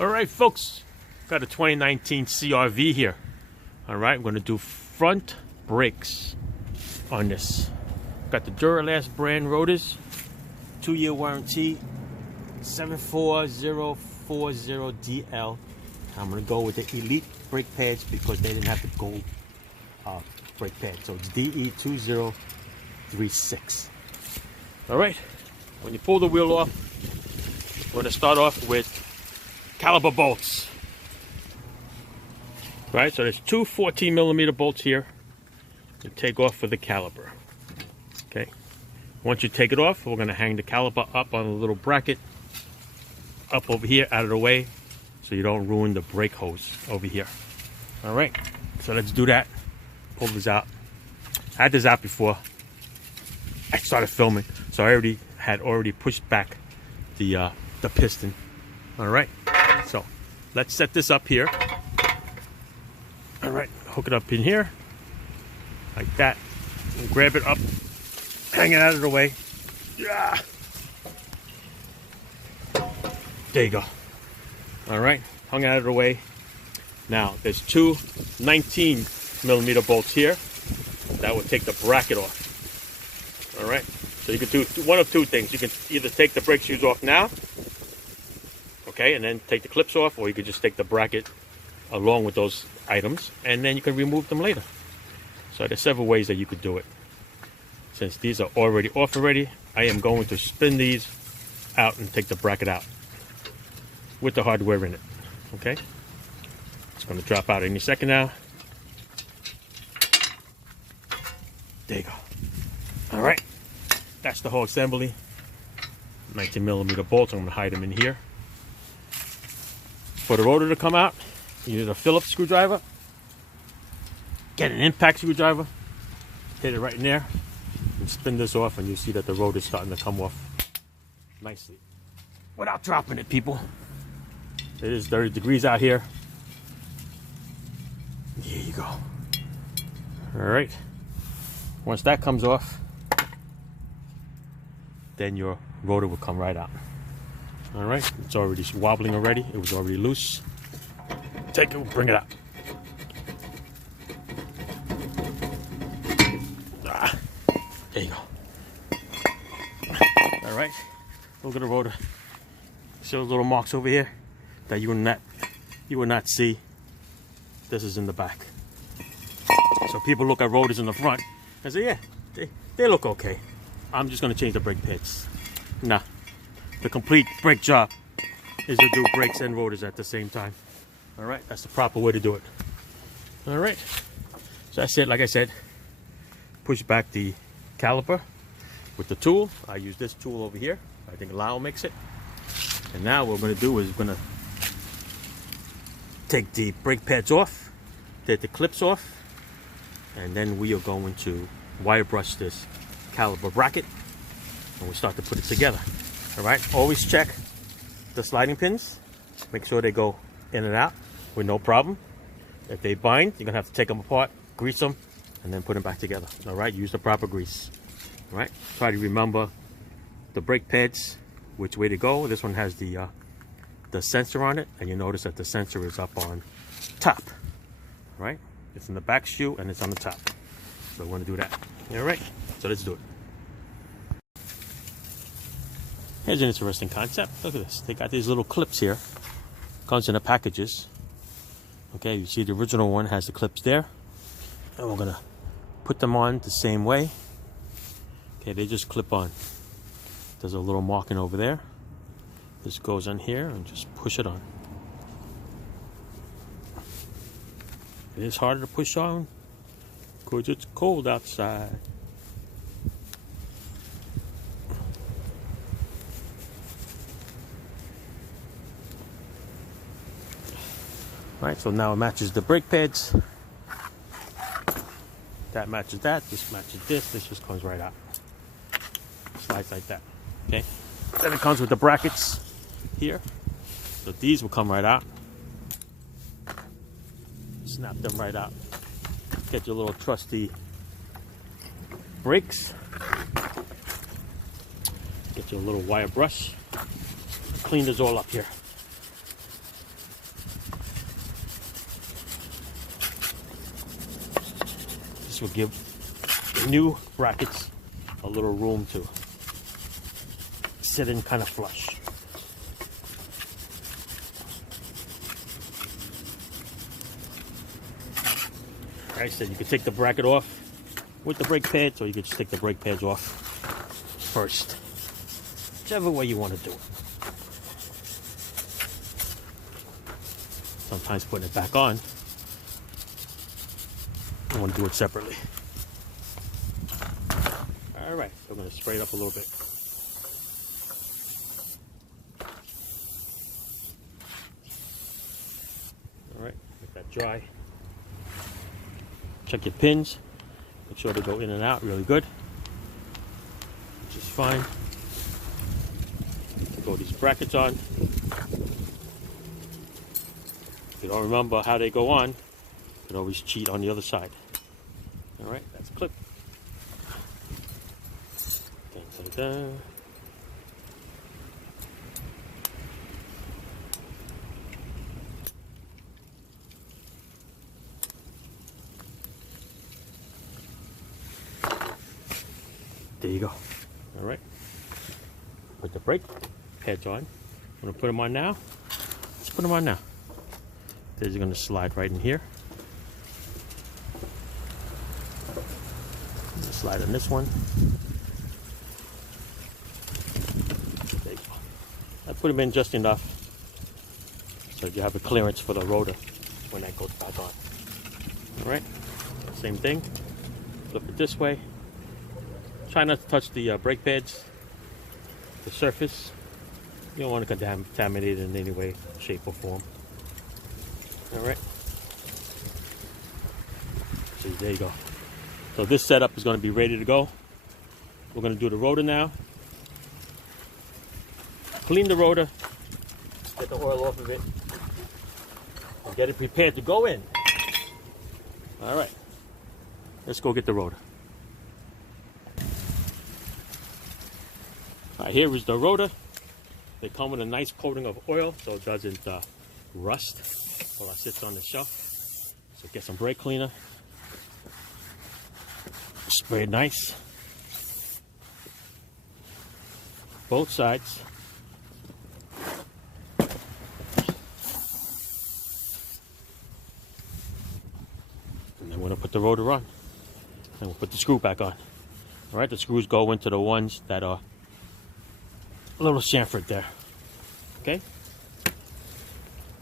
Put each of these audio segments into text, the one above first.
Alright folks, got a 2019 CRV here. Alright, I'm going to do front brakes on this. Got the Duralast brand rotors, 2-year warranty, 74040DL. I'm going to go with the Elite brake pads because they didn't have the gold brake pad. So it's DE2036. Alright, when you pull the wheel off, we're going to start off with caliper bolts. Right, so there's two 14mm bolts here to take off for the caliper. Okay, once you take it off, we're going to hang the caliper up on a little bracket up over here, out of the way, so you don't ruin the brake hose over here. All right, so let's do that. Pull this out. I had this out before I started filming, so I had already pushed back the piston. All right, so let's set this up here. All right, hook it up in here like that, and grab it up, hang it out of the way. Yeah, there you go. All right, hung out of the way. Now there's two 19mm bolts here that will take the bracket off. All right, so you can do one of two things. You can either take the brake shoes off now, okay, and then take the clips off, or you could just take the bracket along with those items, and then you can remove them later. So there's several ways that you could do it. Since these are already off already, I am going to spin these out and take the bracket out with the hardware in it. Okay, it's going to drop out any second now. There you go. All right, that's the whole assembly. 19mm bolts. I'm going to hide them in here. For the rotor to come out, you need a Phillips screwdriver. Get an impact screwdriver. Hit it right in there. And spin this off, and you see that the rotor is starting to come off nicely. Without dropping it, people. It is 30 degrees out here. There you go. Alright. Once that comes off, then your rotor will come right out. Alright. It's already wobbling already. It was already loose. Take it, bring it out. There you go. All right, look at the rotor. Shows little marks over here that you will not see. This is in the back. So people look at rotors in the front and say, yeah, they look okay. I'm just gonna change the brake pads. Nah, the complete brake job is to do brakes and rotors at the same time. All right, that's the proper way to do it. All right, so that's it. Like I said, push back the caliper with the tool. I use this tool over here. I think Lyle makes it. And now what we're going to do is we're going to take the brake pads off, take the clips off, and then we are going to wire brush this caliper bracket, and we start to put it together. All right, always check the sliding pins. Make sure they go in and out with no problem. If they bind, you're gonna have to take them apart, grease them, and then put them back together. All right, use the proper grease. All right, try to remember the brake pads, which way to go. This one has the sensor on it, and you notice that the sensor is up on top. All right, it's in the back shoe and it's on the top. So we want to do that. All right, so let's do it. Here's an interesting concept. Look at this. They got these little clips here. Comes in the packages. Okay, you see the original one has the clips there. And we're gonna put them on the same way. Okay, they just clip on. There's a little marking over there. This goes on here and just push it on. It is harder to push on because it's cold outside. Right, so now it matches the brake pads. That matches that, this matches this just comes right out. Slides like that, okay? Then it comes with the brackets here. So these will come right out. Snap them right out. Get your little trusty brakes. Get your little wire brush. Clean this all up here. This will give the new brackets a little room to sit in kind of flush. Like I said, you can take the bracket off with the brake pads, or you can just take the brake pads off first. Whichever way you want to do it. Sometimes putting it back on, I want to do it separately. Alright, so I'm going to spray it up a little bit. Alright, let that dry. Check your pins. Make sure they go in and out really good. Which is fine. Throw these brackets on. If you don't remember how they go on, you can always cheat on the other side. Alright, that's a clip. Dun, dun, dun. There you go. Alright. Put the brake pads on. I'm going to put them on now. Let's put them on now. These are going to slide right in here. I'm going to slide on this one. There you go. I put them in just enough so you have a clearance for the rotor when that goes back on. Alright. Same thing. Flip it this way. Try not to touch the brake pads, the surface. You don't want to contaminate it in any way, shape, or form. Alright. See, there you go. So this setup is going to be ready to go. We're going to do the rotor now. Clean the rotor. Get the oil off of it. And get it prepared to go in. Alright. Let's go get the rotor. Alright, here is the rotor. They come with a nice coating of oil so it doesn't rust while it sits on the shelf. So get some brake cleaner. Spray it nice. Both sides. And then we're going to put the rotor on. And we'll put the screw back on. Alright, the screws go into the ones that are a little chamfered there. Okay?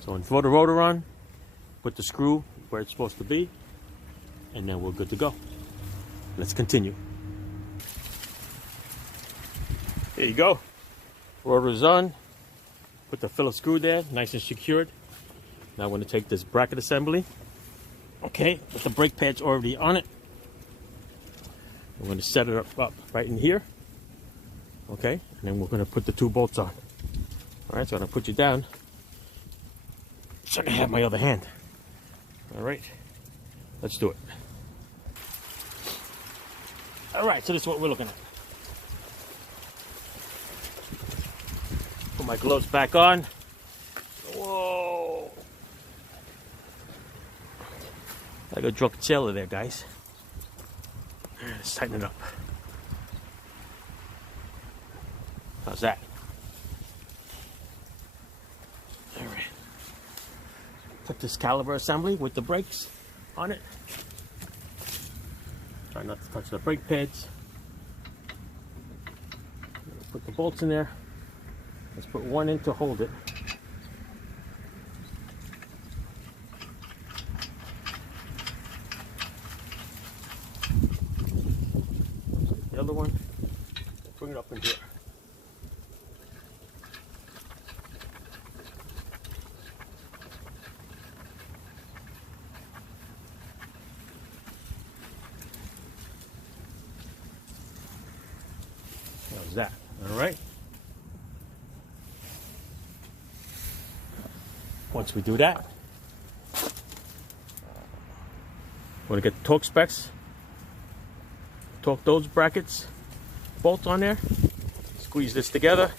So throw the rotor on, put the screw where it's supposed to be, and then we're good to go. Let's continue. There you go. Rotor is on. Put the Phillips screw there, nice and secured. Now I'm going to take this bracket assembly. Okay, with the brake pads already on it. I'm going to set it up right in here. Okay, and then we're going to put the two bolts on. Alright, so I'm going to put you down so I can have my other hand. Alright, let's do it. Alright, so this is what we're looking at. Put my gloves back on. Whoa! Like a drunk sailor there, guys. Let's tighten it up. How's that? Alright. Put this caliper assembly with the brakes on it. Try not to touch the brake pads. Put the bolts in there. Let's put one in to hold it. The other one, bring it up in here. How's that? All right. Once we do that, we're going to get the torque specs. Torque those brackets, bolts on there, squeeze this together,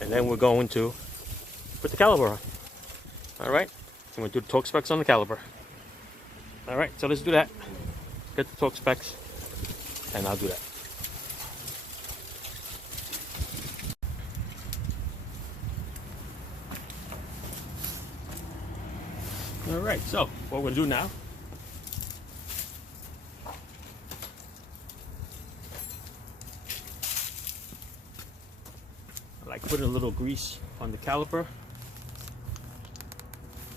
and then we're going to put the caliper on. All right, I'm going to do the torque specs on the caliper. All right, so let's do that. get the torque specs, and I'll do that. All right, so what we're gonna do now, I like putting a little grease on the caliper,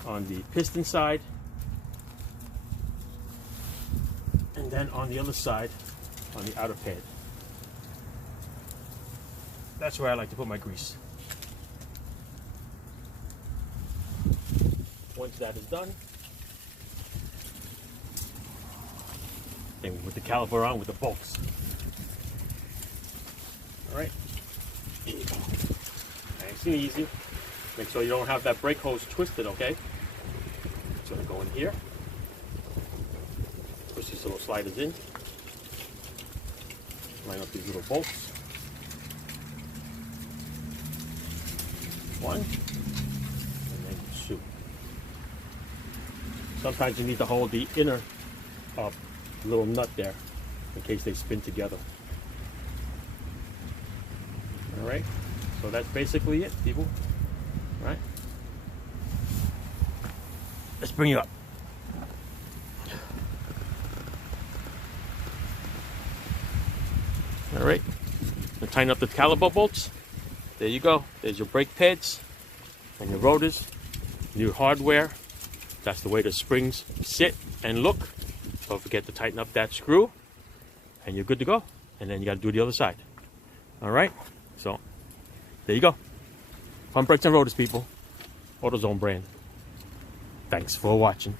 on the piston side, and then on the other side, on the outer pad. That's where I like to put my grease. Once that is done, then we put the caliper on with the bolts. All right, nice and easy. Make sure you don't have that brake hose twisted, okay? It's gonna go in here. Push these little sliders in. Line up these little bolts. One, and then two. Sometimes you need to hold the inner little nut there in case they spin together. All right, so that's basically it, people. All right, let's bring you up. All right, now tighten up the caliper bolts. There you go. There's your brake pads and your rotors, new hardware. That's the way the springs sit and look. Don't forget to tighten up that screw, and you're good to go. And then you got to do the other side. All right, so there you go. Pump brakes and rotors, people. AutoZone brand. Thanks for watching.